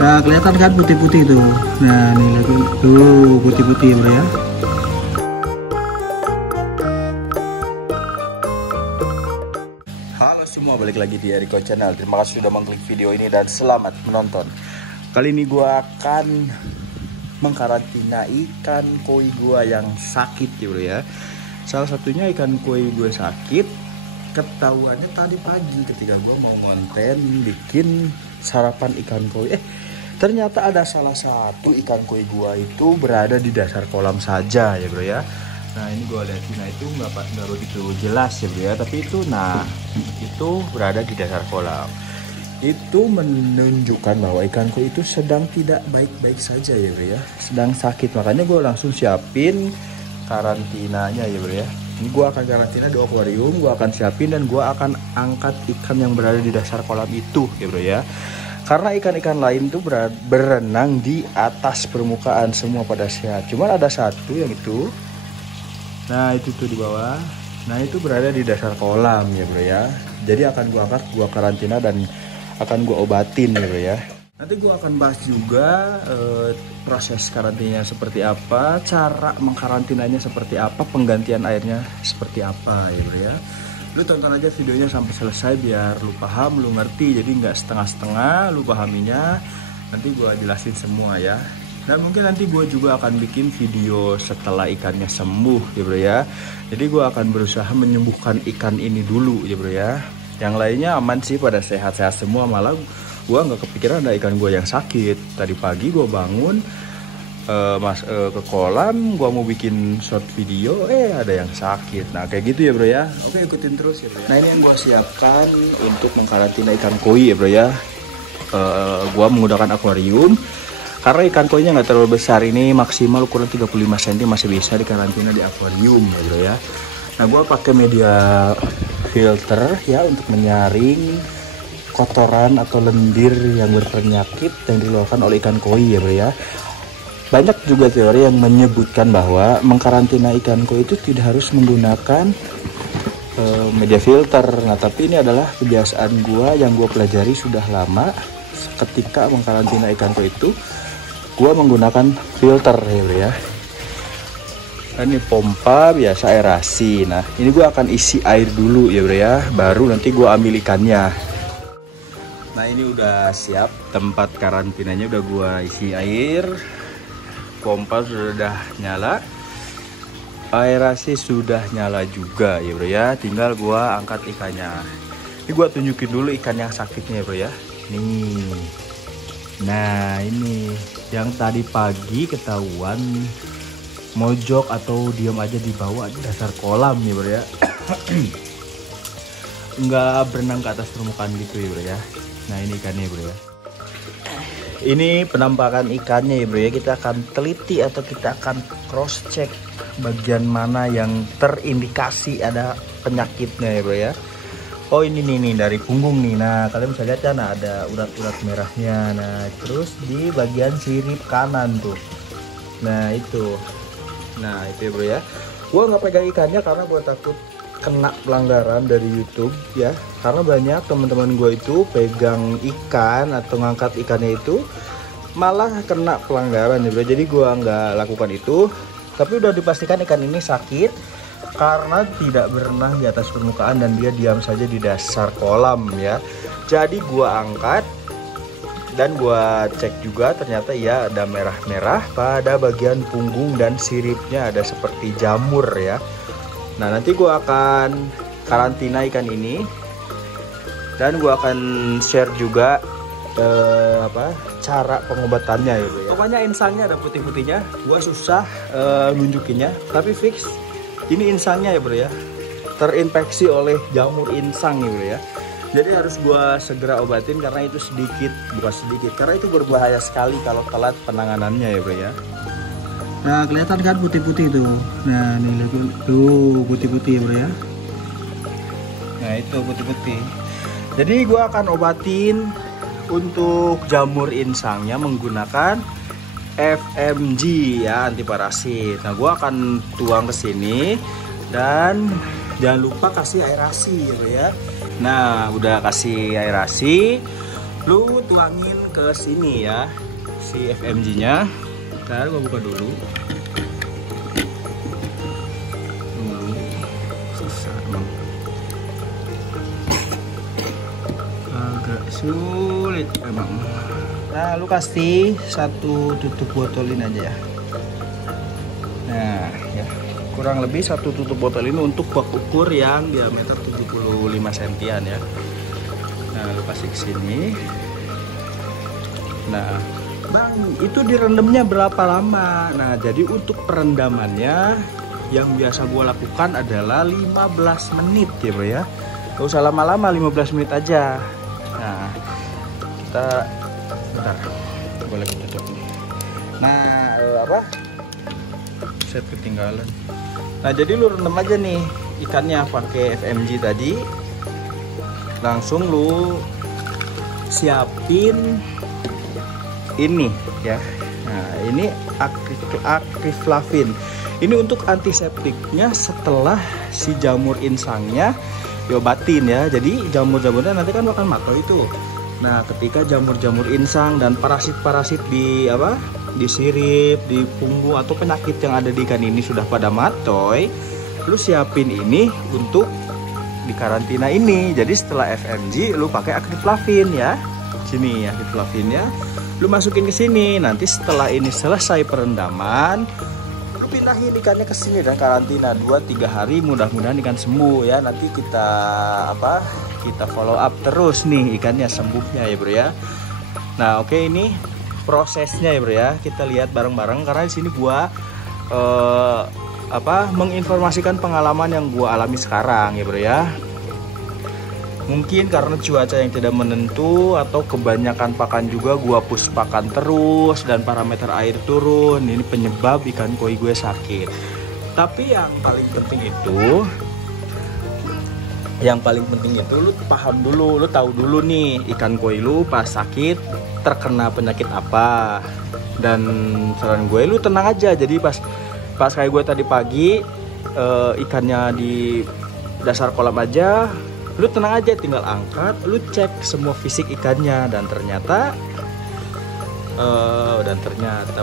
Nah, kelihatan kan putih-putih tuh. Nah, nih lagi tuh putih-putih bro ya. Halo semua, balik lagi di Eriko Channel. Terima kasih sudah mengklik video ini dan selamat menonton. Kali ini gua akan mengkarantina ikan koi gua yang sakit ya bro ya. Salah satunya ikan koi gue sakit ketahuannya tadi pagi ketika gua mau konten bikin sarapan ikan koi. Ternyata ada salah satu ikan koi gua itu berada di dasar kolam saja ya bro ya. Nah ini gua liatin, nah itu nggak begitu jelas ya bro ya, tapi itu nah itu berada di dasar kolam. Itu menunjukkan bahwa ikan koi itu sedang tidak baik-baik saja ya bro ya, sedang sakit. Makanya gue langsung siapin karantinanya ya bro ya. Ini gue akan karantina di akuarium, gue akan siapin dan gue akan angkat ikan yang berada di dasar kolam itu ya bro ya. Karena ikan-ikan lain itu berenang di atas permukaan semua pada sehat. Cuman ada satu yang itu, nah itu tuh di bawah, nah itu berada di dasar kolam ya bro ya. Jadi akan gue angkat, gue karantina dan akan gue obatin ya bro ya. Nanti gue akan bahas juga proses karantinanya seperti apa, cara mengkarantinanya seperti apa, penggantian airnya seperti apa ya bro ya. Lu tonton aja videonya sampai selesai biar lu paham, lu ngerti. Jadi nggak setengah-setengah, lu pahaminya. Nanti gue jelasin semua ya. Dan mungkin nanti gue juga akan bikin video setelah ikannya sembuh ya bro ya. Jadi gue akan berusaha menyembuhkan ikan ini dulu ya bro ya. Yang lainnya aman sih, pada sehat-sehat semua. Malah gue nggak kepikiran ada ikan gue yang sakit. Tadi pagi gue bangun ke kolam, gua mau bikin short video, ada yang sakit. Nah kayak gitu ya bro ya. Oke, ikutin terus ya bro ya. Nah ini yang gua siapkan untuk mengkarantina ikan koi ya bro ya. Gua menggunakan akuarium karena ikan koinya nggak terlalu besar, ini maksimal ukuran 35 cm, masih bisa dikarantina di akuarium ya bro ya. Nah gua pakai media filter ya untuk menyaring kotoran atau lendir yang berpenyakit yang dikeluarkan oleh ikan koi ya bro ya. Banyak juga teori yang menyebutkan bahwa mengkarantina ikan koi itu tidak harus menggunakan media filter. Nah tapi ini adalah kebiasaan gua yang gua pelajari sudah lama. Ketika mengkarantina ikan koi itu gua menggunakan filter ya. Nah, ini pompa biasa aerasi. Nah ini gua akan isi air dulu ya bro ya, baru nanti gua ambil ikannya. Nah ini udah siap, tempat karantinanya udah gua isi air. Pompa sudah nyala, aerasi sudah nyala juga ya bro ya. Tinggal gua angkat ikannya. Ini gua tunjukin dulu ikan yang sakitnya ya bro ya. Nih, nah ini yang tadi pagi ketahuan mojok atau diam aja di bawah di dasar kolam ya bro ya. Nggak berenang ke atas permukaan gitu ya bro ya. Nah ini ikannya bro ya. Ini penampakan ikannya ya bro ya. Kita akan teliti atau kita akan cross check bagian mana yang terindikasi ada penyakitnya ya bro ya. Oh ini nih dari punggung nih. Nah kalian bisa lihat kan ada urat-urat merahnya. Nah terus di bagian sirip kanan tuh. Nah itu ya bro ya. Gua nggak pegang ikannya karena gua takut kena pelanggaran dari YouTube ya, karena banyak teman-teman gue itu pegang ikan atau ngangkat ikannya itu malah kena pelanggaran ya bro. Jadi gue nggak lakukan itu, tapi udah dipastikan ikan ini sakit karena tidak berenang di atas permukaan dan dia diam saja di dasar kolam ya. Jadi gue angkat dan gue cek juga, ternyata ya ada merah-merah pada bagian punggung dan siripnya, ada seperti jamur ya. Nah nanti gue akan karantina ikan ini dan gue akan share juga cara pengobatannya ya bro ya. Pokoknya insangnya ada putih-putihnya, gue susah nunjukinnya, tapi fix ini insangnya ya bro ya, terinfeksi oleh jamur insang ya bro ya. Jadi harus gue segera obatin karena itu bukan sedikit, karena itu berbahaya sekali kalau telat penanganannya ya bro ya. Nah kelihatan kan putih-putih tuh. Nah nih lagi tuh putih-putih ya bro ya. Nah itu putih-putih. Jadi gua akan obatin untuk jamur insangnya menggunakan FMG ya, anti parasit. Nah gua akan tuang ke sini dan jangan lupa kasih aerasi ya bro ya. Nah udah kasih aerasi, lu tuangin ke sini ya si FMG-nya. Ntar gua buka dulu. Susah emang. Agak sulit emang. Nah, lu kasih satu tutup botolin aja ya. Nah, ya. Kurang lebih satu tutup botol ini untuk bak ukur yang diameter 75 cm ya. Nah, lu kasih ke sini. Nah, Bang, itu direndamnya berapa lama? Nah, jadi untuk perendamannya yang biasa gue lakukan adalah 15 menit ya bro ya. Gak usah lama-lama, 15 menit aja. Nah, kita bentar, gue lagi cocok nih. Nah, set ketinggalan. Nah, jadi lu rendam aja nih ikannya pakai FMG tadi. Langsung lu siapin ini ya. Nah, ini akriflavin. Ini untuk antiseptiknya setelah si jamur insangnya diobatin ya. Jadi jamur-jamurnya nanti kan bakal mati itu. Nah, ketika jamur-jamur insang dan parasit-parasit di di sirip, di punggung atau penyakit yang ada di ikan ini sudah pada matoy, lu siapin ini untuk di karantina ini. Jadi setelah FMG lu pakai akriflavin ya. Sini ya akriflavinnya. Lu masukin ke sini. Nanti setelah ini selesai perendaman, lu pindahin ikannya ke sini dan karantina 2-3 hari, mudah-mudahan ikan sembuh ya. Nanti kita kita follow up terus nih ikannya sembuhnya ya bro ya. Nah, oke, ini prosesnya ya bro ya. Kita lihat bareng-bareng karena di sini gua menginformasikan pengalaman yang gua alami sekarang ya bro ya. Mungkin karena cuaca yang tidak menentu atau kebanyakan pakan juga gua push pakan terus dan parameter air turun, ini penyebab ikan koi gue sakit. Tapi yang paling penting itu lu paham dulu, lu tahu dulu nih ikan koi lu pas sakit terkena penyakit apa. Dan saran gue, lu tenang aja. Jadi pas kayak gue tadi pagi ikannya di dasar kolam aja, lu tenang aja, tinggal angkat, lu cek semua fisik ikannya dan ternyata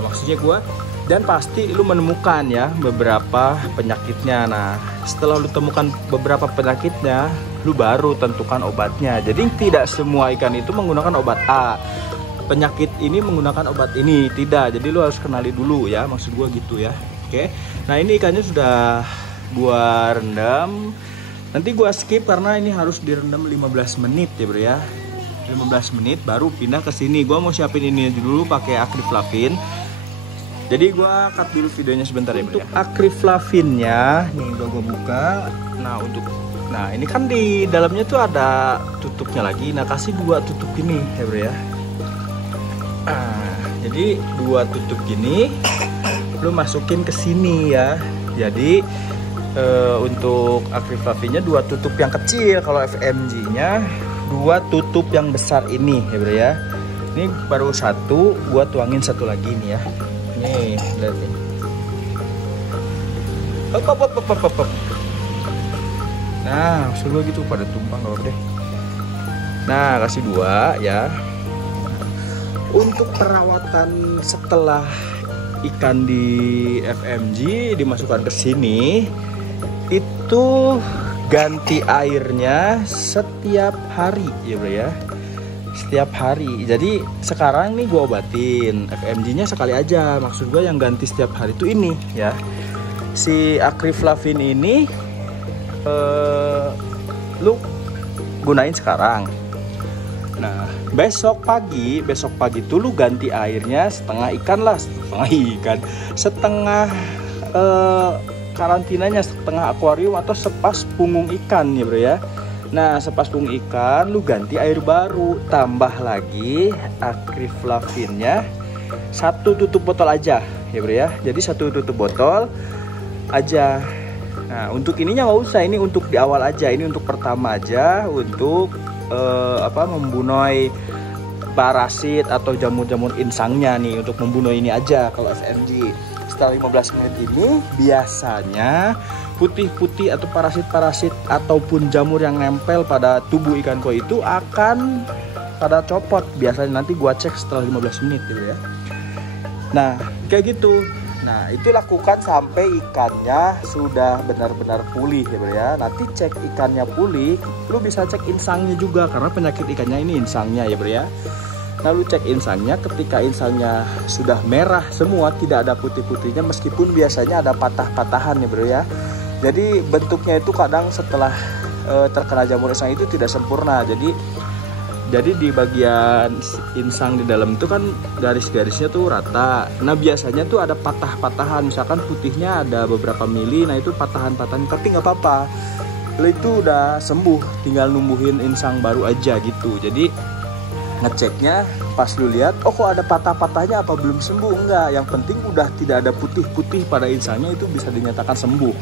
maksudnya gue, dan pasti lu menemukan ya beberapa penyakitnya. Nah, setelah lu temukan beberapa penyakitnya, lu baru tentukan obatnya. Jadi tidak semua ikan itu menggunakan obat A, penyakit ini menggunakan obat ini, tidak. Jadi lu harus kenali dulu ya, maksud gua gitu ya. Oke. Nah, ini ikannya sudah gua rendam. Nanti gua skip karena ini harus direndam 15 menit ya bro ya. 15 menit baru pindah ke sini. Gua mau siapin ini dulu pakai akriflavin. Jadi gua cut dulu videonya sebentar ya bro. Untuk akriflavinnya nih gua buka. Nah, ini kan di dalamnya tuh ada tutupnya lagi. Nah, kasih 2 tutup gini ya bro ya. Jadi 2 tutup gini lu masukin ke sini ya. Jadi untuk akriflavinnya 2 tutup yang kecil, kalau FMG nya 2 tutup yang besar ini ya bro ya. Ini baru 1, gua tuangin 1 lagi nih ya. Nih, lihat nih. Hop. Nah, suruh gitu pada tumpang kalau deh. Nah, kasih 2 ya. Untuk perawatan setelah ikan di FMG dimasukkan ke sini, itu ganti airnya setiap hari ya bro ya. Setiap hari. Jadi sekarang nih gue obatin FMG nya sekali aja. Maksud gue yang ganti setiap hari itu ini ya. Si akriflavin ini lu gunain sekarang. Nah, besok pagi tuh lu ganti airnya setengah karantinanya, setengah akuarium atau sepas punggung ikan ya bro ya. Nah, sepas punggung ikan lu ganti air baru, tambah lagi akriflavinnya 1 tutup botol aja ya bro ya. Jadi 1 tutup botol aja. Nah, untuk ininya nggak usah, ini untuk di awal aja, ini untuk pertama aja, untuk membunuh parasit atau jamur-jamur insangnya nih, untuk membunuh ini aja kalau FMG. Setelah 15 menit ini biasanya putih-putih atau parasit-parasit ataupun jamur yang nempel pada tubuh ikan koi itu akan pada copot. Biasanya nanti gua cek setelah 15 menit gitu ya. Nah kayak gitu. Nah itu lakukan sampai ikannya sudah benar-benar pulih ya bro ya. Nanti cek ikannya pulih, lu bisa cek insangnya juga karena penyakit ikannya ini insangnya ya bro ya. Lalu cek insangnya, ketika insangnya sudah merah semua, tidak ada putih-putihnya, meskipun biasanya ada patah-patahan ya bro ya. Jadi bentuknya itu kadang setelah terkena jamur insang itu tidak sempurna. Jadi di bagian insang di dalam itu kan garis-garisnya tuh rata. Nah biasanya tuh ada patah-patahan, misalkan putihnya ada beberapa mili, nah itu patahan-patahan, tapi nggak apa-apa. Lalu itu udah sembuh, tinggal numbuhin insang baru aja gitu. Jadi ngeceknya pas lu lihat, oh kok ada patah-patahnya, apa belum sembuh? Enggak, yang penting udah tidak ada putih-putih pada insangnya, itu bisa dinyatakan sembuh.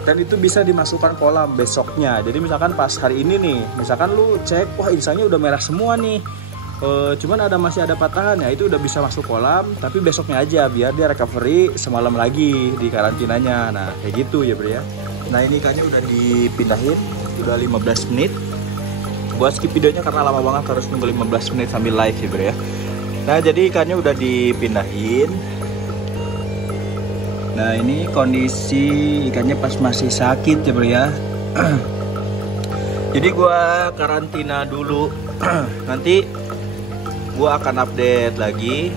Dan itu bisa dimasukkan kolam besoknya. Jadi misalkan pas hari ini nih, misalkan lu cek, wah insangnya udah merah semua nih, cuman masih ada patahan, ya itu udah bisa masuk kolam, tapi besoknya aja biar dia recovery semalam lagi di karantinanya. Nah kayak gitu ya bro ya. Nah ini ikannya udah dipindahin, udah 15 menit. Gua skip videonya karena lama banget, harus nunggu 15 menit sambil live ya bro ya. Nah jadi ikannya udah dipindahin. Nah ini kondisi ikannya pas masih sakit ya bro ya. Jadi gua karantina dulu. Nanti gua akan update lagi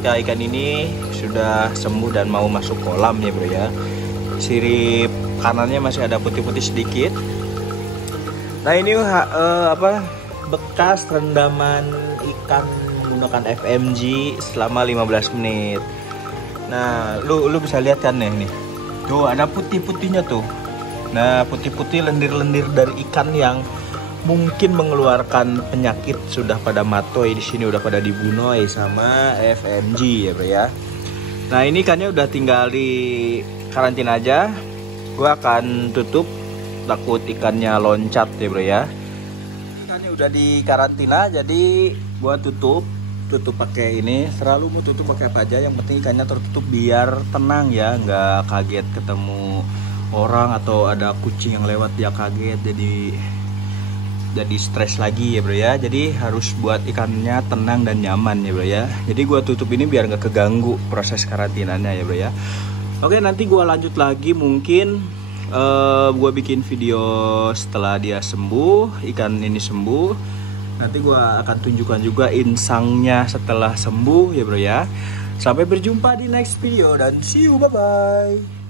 ya, ikan ini sudah sembuh dan mau masuk kolam ya bro ya. Sirip kanannya masih ada putih-putih sedikit. Nah ini bekas rendaman ikan menggunakan FMG selama 15 menit. Nah, lu bisa lihat kan nih, tuh ada putih-putihnya tuh. Nah, putih-putih lendir-lendir dari ikan yang mungkin mengeluarkan penyakit, sudah pada matoy di sini, udah pada dibunuh sama FMG ya bro ya. Nah, ini ikannya udah tinggal di karantina aja. Gua akan tutup, takut ikannya loncat ya bro ya. Ikannya udah di karantina, jadi gua tutup pakai ini. Selalu mau tutup pakai apa aja, yang penting ikannya tertutup biar tenang ya, nggak kaget ketemu orang atau ada kucing yang lewat dia kaget jadi stres lagi ya bro ya. Jadi harus buat ikannya tenang dan nyaman ya bro ya. Jadi gua tutup ini biar nggak keganggu proses karantinanya ya bro ya. Oke, nanti gua lanjut lagi, mungkin gua bikin video setelah dia sembuh, ikan ini sembuh. Nanti gua akan tunjukkan juga insangnya setelah sembuh ya bro ya. Sampai berjumpa di next video dan see you, bye bye.